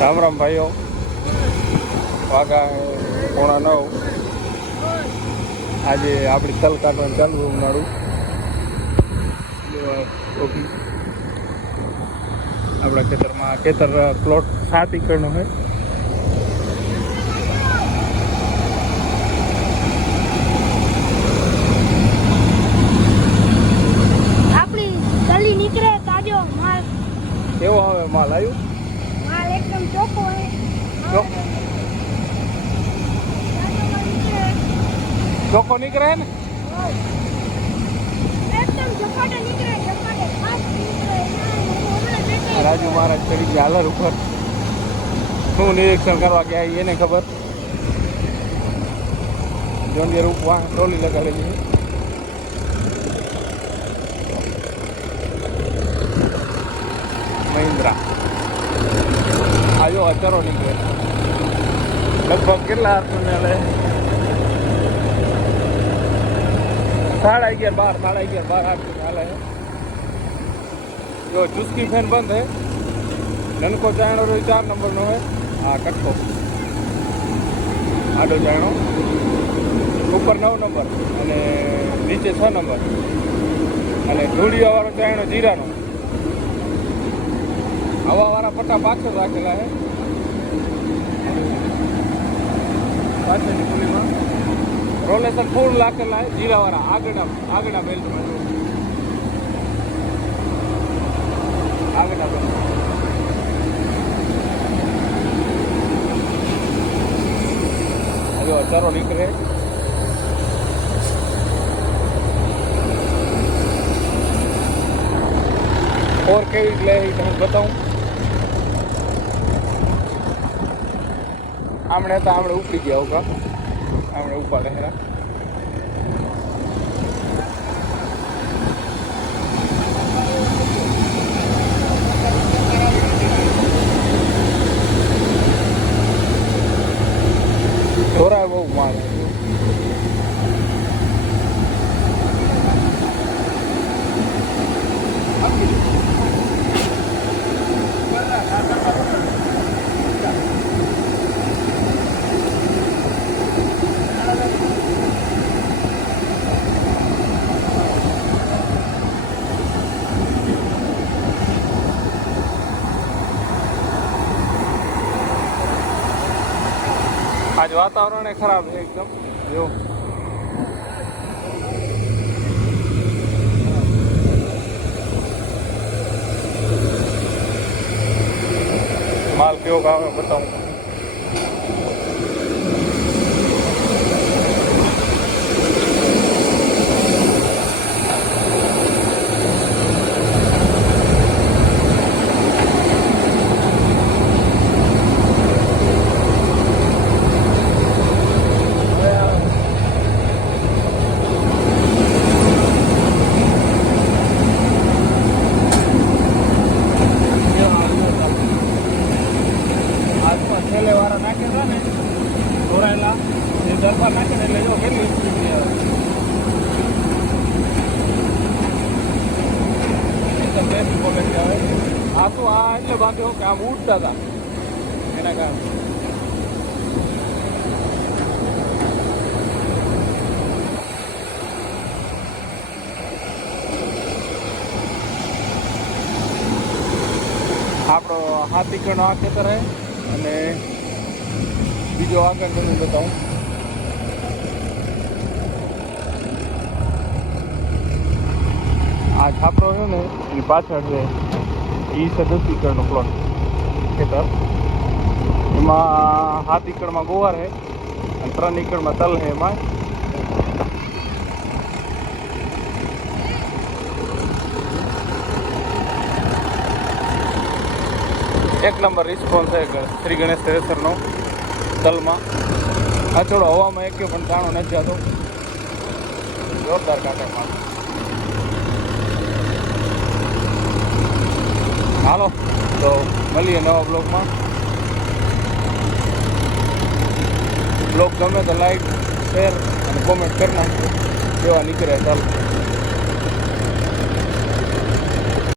રામ રામ ભાઈઓ, વાગા 8:45. આજે આપણી તલ કાઢવાનું ચાલુ ઉનાળું. આપણા ખેતરમાં ખેતર પ્લોટ 7 એકરનો છે. આપણી તલી નીકળે તાજો માલ. કેવો આવે માલ? આવ્યું માલ એકદમ ચોખ્ખો હોય. ચોખ્ખો નીકળે ને? એકદમ ઝપાટે નીકળે, ઝપાટે ફાસ્ટ નીકળે. રાજુ મહારાજ કરી ગયા હાલર ઉપર. શું નિરીક્ષણ કરવા ગયા એને ખબર. જોંડિયર ઉપર ટોલી લગાવેલી છે. મહિન્દ્રા આજો અચારો નીકળે. લગભગ કેટલા હાથને લે? 11:30 12 હાથ હાલે. જો ચુસ્કી ફેન બંધ હે. નનકો ચાયણો 4 નંબરનો હે. હા, કટકો આડો ચાયણો ઉપર 9 નંબર અને નીચે 6 નંબર અને ધૂળિયાવાળો ચાયણો જીરાનો. હવાવાળા પટ્ટા પાછળ રાખેલા હે. પાછળની પુલીમાં રોલેશન ફૂલ રાખેલા હે. જીરાવાળા આગળના બેલ્ટમાં આગળના બેલ્ટ. હજુ ચારો નીકળે. ઓર કેવી લે એ તમને બતાવું. આમણે ઉપડી ગયા હોગા. આમણે ઉપાડે હેરા. ઢોરાય બહુ માલ. આજ વાતાવરણ ખરાબ છે એકદમ. જો માલ કેવો આવે બતાવું. છેલ્લે વાળા નાખેલા ને ઢોરાયેલા એ દરબાર નાખે ને એટલે જો કેટલી સ્પીડ આવે. એકદમ બેસ્ટ ક્વોલિટી આવે. આ શું આ એટલે બાકી કે આમ ઉડતા હતા એના કારણે. આપણો 7 એકરનો આ ખેતર હે અને બીજો આગળ તમને બતાવું. આ છાપરો છે ને એની પાછળ છે. એ છે 10 એકરનો પ્લોટ ખેતર. એમાં 7 એકરમાં ગોવાર છે અને 3 એકરમાં તલ છે. એમાં એક નંબર રિસ્પોન્સ છે શ્રી ગણેશ થ્રેસરનો તલમાં. આ થોડો હવામાં એક પણ દાણો નથી જતો. જોરદાર કાંટે માલ. હાલો તો મળીએ નવા બ્લોગમાં. બ્લોગ ગમે તો લાઈક શેર અને કોમેન્ટ કરી નાખજો. કેવા નીકળે ચાલો.